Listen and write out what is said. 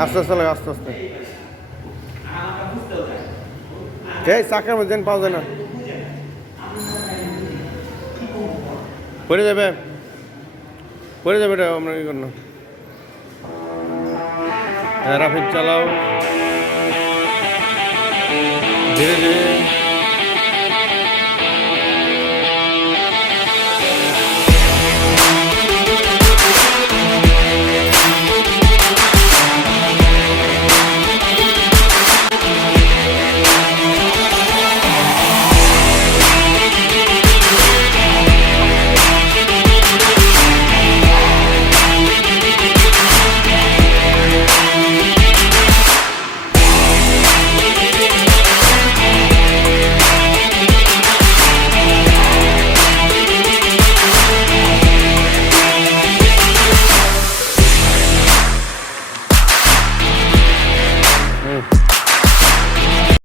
আস্তে আস্তে লাগে, আস্তে আস্তে। এই চাকার মধ্যে পাওয়া যায় না, পড়ে যাবে, পড়ে যাবে। এটা আমরা কি করলাম? রাফিক চালাও ধীরে ধীরে।